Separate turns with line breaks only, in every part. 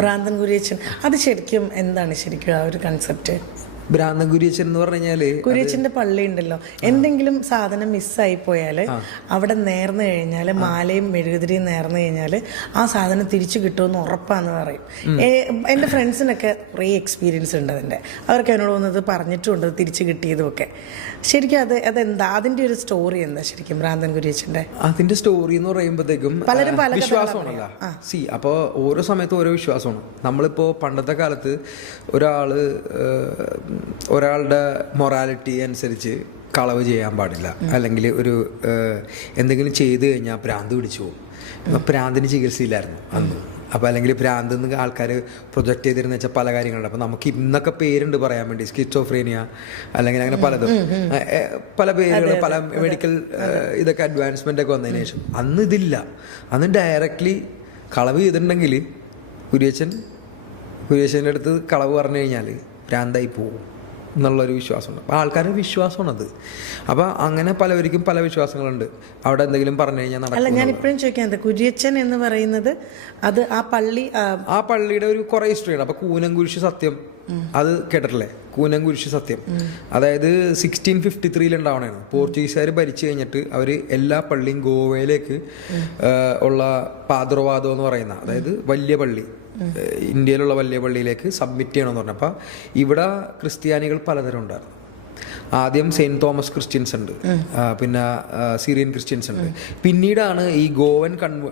ഭ്രാന്തൻ കുരിയച്ചൻ. അത് ശരിക്കും എന്താണ് ശരിക്കും ആ ഒരു കൺസെപ്റ്റ്
ഭ്രാന്തൻ കുരിയച്ചൻ എന്ന് പറഞ്ഞു കഴിഞ്ഞാൽ
കുരിയച്ചന്റെ പള്ളി ഉണ്ടല്ലോ. എന്തെങ്കിലും സാധനം മിസ്സായി പോയാൽ അവിടെ നേർന്നു കഴിഞ്ഞാൽ മാലയും മെഴുകുതിരിയും നേർന്നു കഴിഞ്ഞാൽ ആ സാധനം തിരിച്ചു കിട്ടുമെന്ന് ഉറപ്പാന്ന് പറയും. എന്റെ ഫ്രണ്ട്സിനൊക്കെ കുറേ എക്സ്പീരിയൻസ് ഉണ്ട് അതിന്റെ. അവർക്ക് എന്നോട് വന്നത് പറഞ്ഞിട്ടുണ്ട് തിരിച്ചു കിട്ടിയതും ഒക്കെ ശരിക്കും അത് അതെന്താ? അതിന്റെ ഒരു സ്റ്റോറി എന്താ ശരിക്കും ഭ്രാന്തൻ കുരിയച്ചന്റെ
അതിന്റെ സ്റ്റോറി എന്ന് പറയുമ്പോഴത്തേക്കും
പലരും പല
വിശ്വാസമാണല്ലോ. സി അപ്പോൾ ഓരോ സമയത്തും ഓരോ വിശ്വാസമാണ്. നമ്മളിപ്പോ പണ്ടത്തെ കാലത്ത് ഒരാൾ ഒരാളുടെ മൊറാലിറ്റി അനുസരിച്ച് കളവ് ചെയ്യാൻ പാടില്ല. അല്ലെങ്കിൽ ഒരു എന്തെങ്കിലും ചെയ്തു കഴിഞ്ഞാൽ ഭ്രാന്ത് പിടിച്ചു പോകും. ഭ്രാന്തിന് ചികിത്സയില്ലായിരുന്നു അന്ന്. അപ്പോൾ അല്ലെങ്കിൽ ഭ്രാന്ത് എന്ന് ആൾക്കാർ പ്രൊജക്റ്റ് ചെയ്തിരുന്ന വെച്ചാൽ പല കാര്യങ്ങളുണ്ട്. അപ്പോൾ നമുക്ക് ഇന്നൊക്കെ പേരുണ്ട് പറയാൻ വേണ്ടി. സ്കിറ്റോഫ്രീനിയ അല്ലെങ്കിൽ അങ്ങനെ പലതും. പല പേരുകൾ പല മെഡിക്കൽ ഇതൊക്കെ അഡ്വാൻസ്മെന്റ് ഒക്കെ വന്നതിന് ശേഷം. അന്ന് ഇതില്ല. അന്ന് ഡയറക്റ്റ്ലി കളവ് ചെയ്തിട്ടുണ്ടെങ്കിൽ കുര്യച്ചൻ കുര്യച്ചന്റെ അടുത്ത് കളവ് പറഞ്ഞു കഴിഞ്ഞാൽ ഭ്രാന്തായി പോകും എന്നുള്ളൊരു വിശ്വാസമുണ്ട്. അപ്പോൾ ആൾക്കാരുടെ വിശ്വാസമാണത്. അപ്പോൾ അങ്ങനെ പലവർക്കും പല വിശ്വാസങ്ങളുണ്ട്. അവിടെ എന്തെങ്കിലും പറഞ്ഞു കഴിഞ്ഞാൽ
അല്ല
നടക്കും
ഞാൻ ഇപ്പോഴും ചോദിക്കാൻ കുര്യച്ചൻ എന്ന് പറയുന്നത് അത് ആ പള്ളി ആ,
ആ പള്ളിയുടെ ഒരു കുറേ ഹിസ്റ്ററിയാണ് അപ്പോൾ കൂനം കുരിശ് സത്യം അത് കേട്ടിട്ടില്ലേ? കൂനംകുരിശ് സത്യം. അതായത് സിക്സ്റ്റീൻ ഫിഫ്റ്റി ത്രീയിൽ ഉണ്ടാവണതാണ് പോർച്ചുഗീസുകാർ ഭരിച്ചു കഴിഞ്ഞിട്ട് അവർ എല്ലാ പള്ളിയും ഗോവയിലേക്ക് ഉള്ള പാദ്രവാദം എന്ന് പറയുന്ന അതായത് വലിയ പള്ളി ഇന്ത്യയിലുള്ള വലിയ പള്ളിയിലേക്ക് സബ്മിറ്റ് ചെയ്യണമെന്ന് പറഞ്ഞു. അപ്പം ഇവിടെ ക്രിസ്ത്യാനികൾ പലതരം ഉണ്ടായിരുന്നു. ആദ്യം സെയിന്റ് തോമസ് ക്രിസ്ത്യൻസ് ഉണ്ട്. പിന്നെ സിറിയൻ ക്രിസ്ത്യൻസ് ഉണ്ട്. പിന്നീടാണ് ഈ ഗോവൻ കൺവ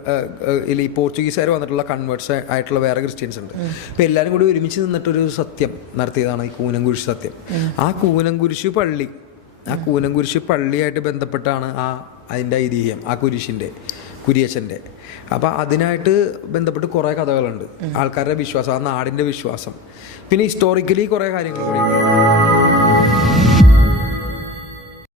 ഈ പോർച്ചുഗീസുകാർ വന്നിട്ടുള്ള കൺവേർട്സ് ആയിട്ടുള്ള വേറെ ക്രിസ്ത്യൻസ് ഉണ്ട്. അപ്പം എല്ലാവരും കൂടി ഒരുമിച്ച് നിന്നിട്ടൊരു സത്യം നടത്തിയതാണ് ഈ കൂനംകുരിശ് സത്യം. ആ കൂനംകുരിശ് പള്ളി ആ കൂനംകുരിശ് പള്ളിയായിട്ട് ബന്ധപ്പെട്ടാണ് ആ അതിന്റെ ഐതിഹ്യം ആ കുരിശിന്റെ കുരിയച്ചന്റെ അപ്പം അതിനായിട്ട് ബന്ധപ്പെട്ട് കുറേ കഥകളുണ്ട്. ആൾക്കാരുടെ വിശ്വാസം ആ നാടിന്റെ വിശ്വാസം. പിന്നെ ഹിസ്റ്റോറിക്കലി കുറേ കാര്യങ്ങൾ കൂടിയുണ്ട്